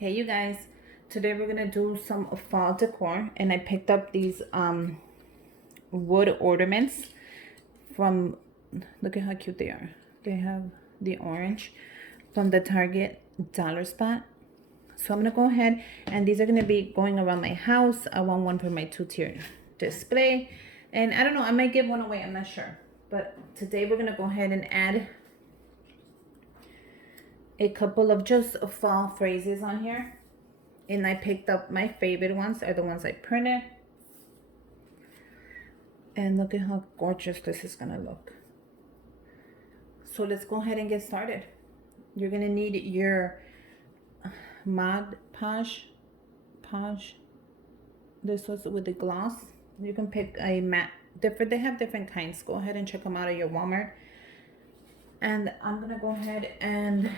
Hey you guys, today we're gonna do some fall decor, and I picked up these wood ornaments from, look at how cute they are. They have the orange from the Target dollar spot. So I'm gonna go ahead, and these are gonna be going around my house. I want one for my two-tier display, and I don't know, I might give one away, I'm not sure. But today we're gonna go ahead and add a couple of just fall phrases on here. And I picked up my favorite ones, are the ones I printed. And look at how gorgeous this is gonna look. So let's go ahead and get started. You're gonna need your Mod Podge. This was with the gloss. You can pick a matte, they have different kinds. Go ahead and check them out at your Walmart. And I'm gonna go ahead and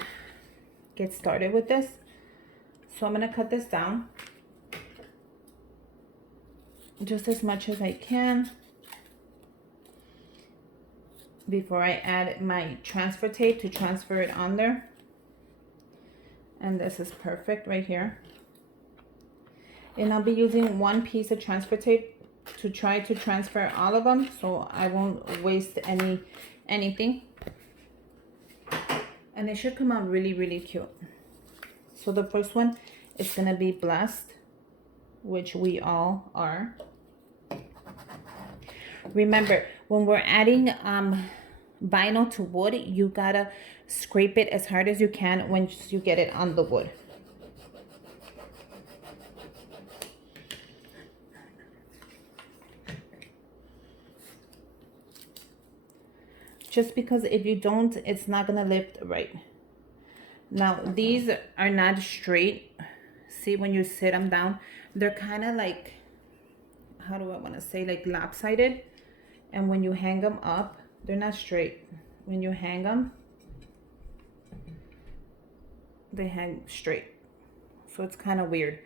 get started with this. So I'm gonna cut this down just as much as I can before I add my transfer tape to transfer it on there. And this is perfect right here. And I'll be using one piece of transfer tape to try to transfer all of them, so I won't waste anything. And it should come out really cute. So the first one is gonna be blessed, which we all are. Remember, when we're adding vinyl to wood, you gotta scrape it as hard as you can once you get it on the wood. Just because if you don't, it's not gonna lift right. Now these are not straight. See, when you sit them down, they're kind of like, how do I want to say, like lopsided. And when you hang them up, they're not straight. When you hang them, they hang straight. So it's kind of weird.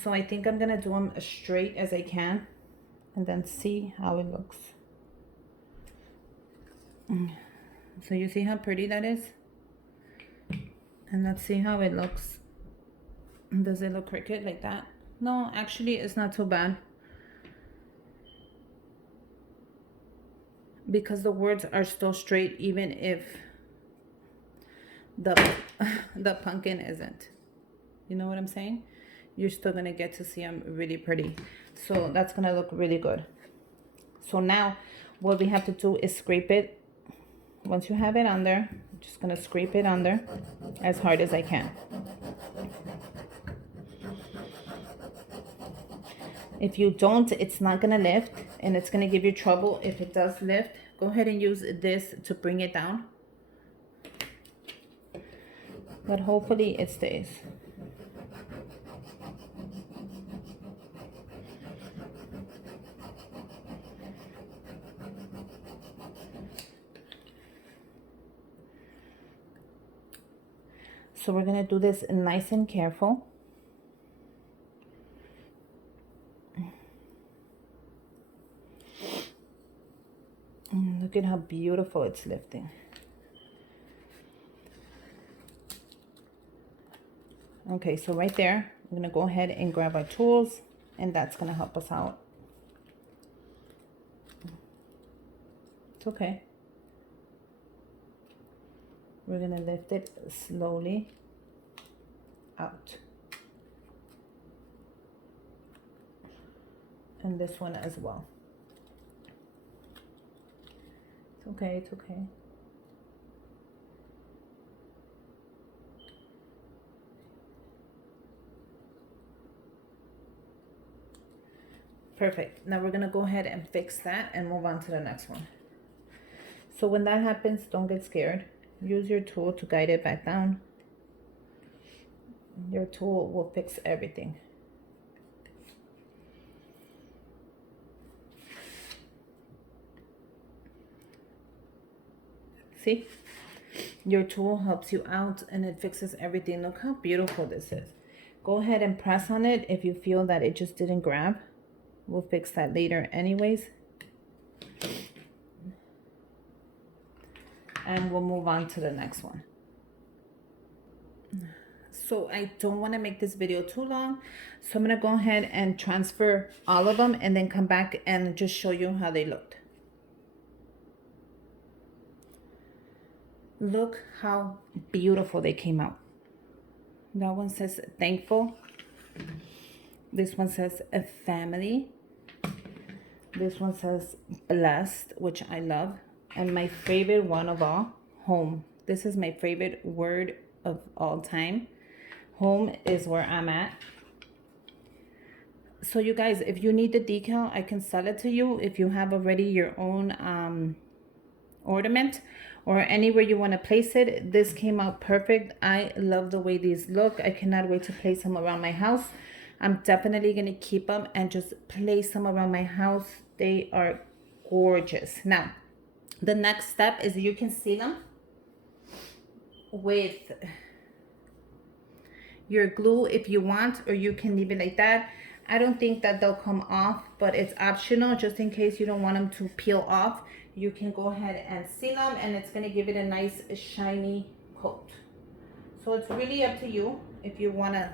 So I think I'm gonna do them as straight as I can and then see how it looks. So you see how pretty that is? And let's see how it looks. Does it look crooked like that? No, actually it's not too bad, because the words are still straight even if the pumpkin isn't. You know what I'm saying? You're still gonna get to see them really pretty. So that's gonna look really good. So now what we have to do is scrape it. Once you have it on there, I'm just gonna scrape it on there as hard as I can. If you don't, it's not gonna lift, and it's gonna give you trouble if it does lift. Go ahead and use this to bring it down. But hopefully it stays. So we're gonna do this nice and careful. Look at how beautiful it's lifting. Okay, so right there, I'm gonna go ahead and grab our tools, and that's gonna help us out. It's okay. We're gonna lift it slowly out. And this one as well. It's okay, it's okay. Perfect. Now we're gonna go ahead and fix that and move on to the next one. So when that happens, don't get scared. Use your tool to guide it back down. Your tool will fix everything. See? Your tool helps you out and it fixes everything. Look how beautiful this is. Go ahead and press on it if you feel that it just didn't grab. We'll fix that later anyways. And we'll move on to the next one. So I don't want to make this video too long. So I'm going to go ahead and transfer all of them and then come back and just show you how they looked. Look how beautiful they came out. That one says thankful. This one says a family. This one says blessed, which I love. And my favorite one of all, home. This is my favorite word of all time. Home is where I'm at. So you guys, if you need the decal, I can sell it to you. If you have already your own ornament or anywhere you want to place it, this came out perfect. I love the way these look. I cannot wait to place them around my house. I'm definitely going to keep them and just place them around my house. They are gorgeous. Now, the next step is you can seal them with your glue if you want, or you can leave it like that. I don't think that they'll come off, but it's optional. Just in case you don't want them to peel off, you can go ahead and seal them, and it's going to give it a nice shiny coat. So it's really up to you if you want to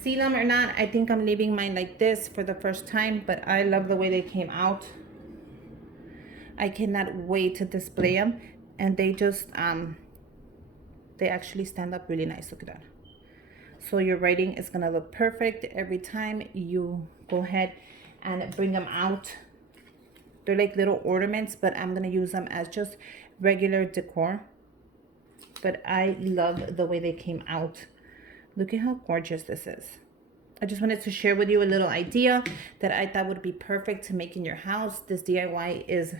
seal them or not. I think I'm leaving mine like this for the first time, but I love the way they came out. I cannot wait to display them, and they just they actually stand up really nice. Look at that. So your writing is gonna look perfect every time you go ahead and bring them out. They're like little ornaments, but I'm gonna use them as just regular decor. But I love the way they came out. Look at how gorgeous this is. I just wanted to share with you a little idea that I thought would be perfect to make in your house. This DIY is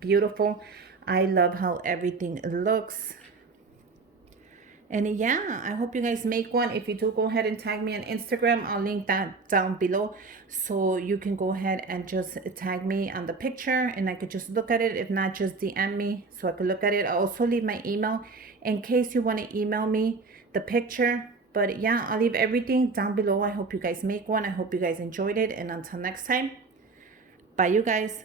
beautiful. I love how everything looks. And yeah, I hope you guys make one. If you do, go ahead and tag me on Instagram. I'll link that down below. So you can go ahead and just tag me on the picture and I could just look at it. If not, just DM me so I could look at it. I'll also leave my email in case you want to email me the picture. But yeah, I'll leave everything down below. I hope you guys make one. I hope you guys enjoyed it. And until next time, bye you guys.